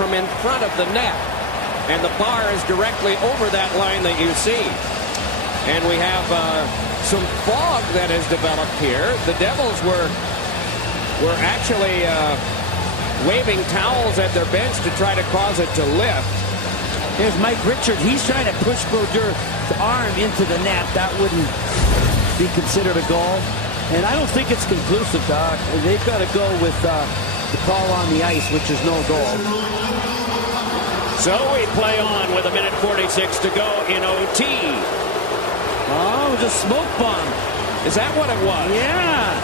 from in front of the net, and the bar is directly over that line that you see. And we have some fog that has developed here. The Devils were actually waving towels at their bench to try to cause it to lift. Here's Mike Richards. He's trying to push Brodeur's arm into the net. That wouldn't be considered a goal. And I don't think it's conclusive, Doc. They've got to go with the call on the ice, which is no goal. So we play on with 1:46 to go in OT. Oh, it was a smoke bomb. Is that what it was? Yeah.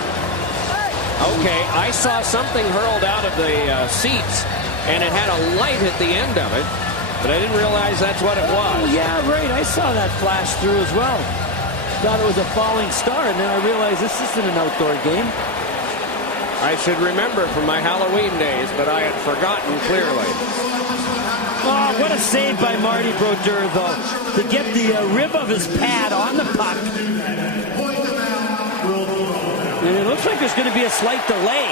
Okay, I saw something hurled out of the seats, and it had a light at the end of it, but I didn't realize that's what it was. Oh, yeah, right. I saw that flash through as well. Thought it was a falling star, and then I realized this isn't an outdoor game. I should remember from my Halloween days, but I had forgotten clearly. Oh, what a save by Marty Brodeur, though, to get the rib of his pad on the puck. And it looks like there's going to be a slight delay.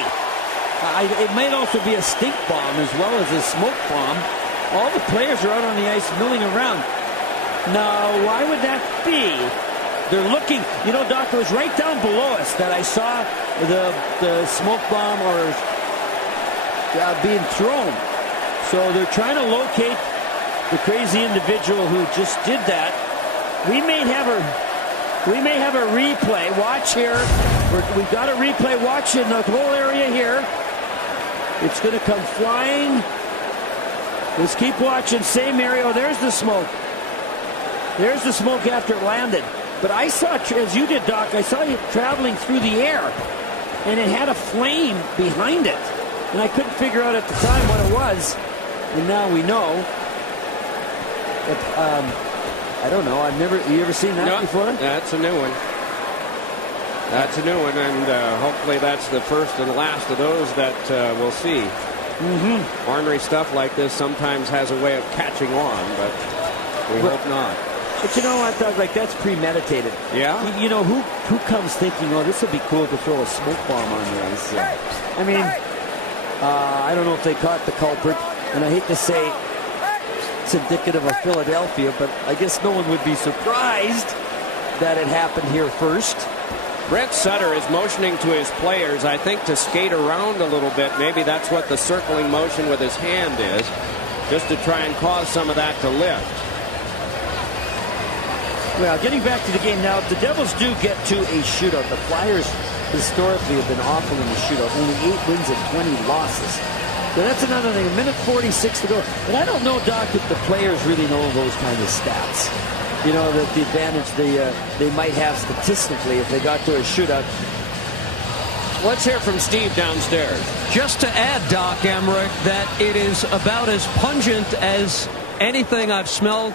It might also be a stink bomb as well as a smoke bomb. All the players are out on the ice milling around. Now, why would that be? They're looking, you know, Doc, it was right down below us that I saw the smoke bomb or being thrown. So they're trying to locate the crazy individual who just did that. We may have a replay. Watch here. We've got a replay. Watch in the whole area here. It's going to come flying. Let's keep watching. Same area. Oh, there's the smoke. There's the smoke after it landed. But I saw, as you did, Doc, I saw you traveling through the air, and it had a flame behind it. And I couldn't figure out at the time what it was. And now we know. But, I don't know. You ever seen that before? That's a new one. That's a new one, and hopefully that's the first and last of those that we'll see. Ornery stuff like this sometimes has a way of catching on, but we hope not. But you know what, Doug? Like, that's premeditated. Yeah? You know, who comes thinking, oh, this would be cool to throw a smoke bomb on the ice? I mean, I don't know if they caught the culprit, and I hate to say it's indicative of Philadelphia, but I guess no one would be surprised that it happened here first. Brent Sutter is motioning to his players, I think, to skate around a little bit. Maybe that's what the circling motion with his hand is, just to try and cause some of that to lift. Well, getting back to the game now, if the Devils do get to a shootout, the Flyers historically have been awful in the shootout. Only 8 wins and 20 losses. So that's another thing. 1:46 to go. But I don't know, Doc, if the players really know those kind of stats. You know, that the advantage they might have statistically if they got to a shootout. Let's hear from Steve downstairs. Just to add, Doc Emmerich, that it is about as pungent as anything I've smelled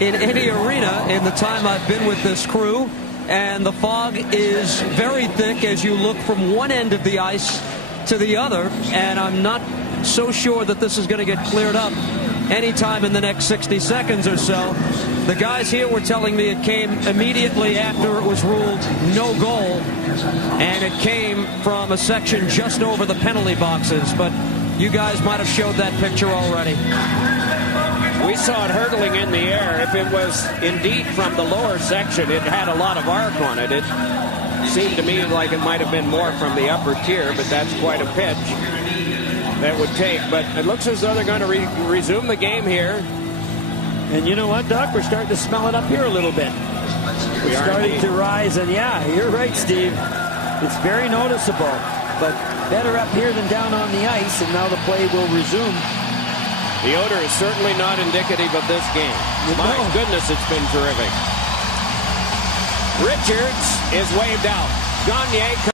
in any arena in the time I've been with this crew, and the fog is very thick as you look from one end of the ice to the other, and I'm not so sure that this is going to get cleared up anytime in the next 60 seconds or so. The guys here were telling me it came immediately after it was ruled no goal, and it came from a section just over the penalty boxes, but you guys might have showed that picture already. We saw it hurtling in the air. If it was indeed from the lower section, it had a lot of arc on it. It seemed to me like it might have been more from the upper tier, but that's quite a pitch that would take. But it looks as though they're going to resume the game here. And you know what, Doc? We're starting to smell it up here a little bit. It's starting to rise, and yeah, you're right, Steve. It's very noticeable, but better up here than down on the ice, and now the play will resume. The odor is certainly not indicative of this game. My goodness, it's been terrific. Richards is waved out. Gagne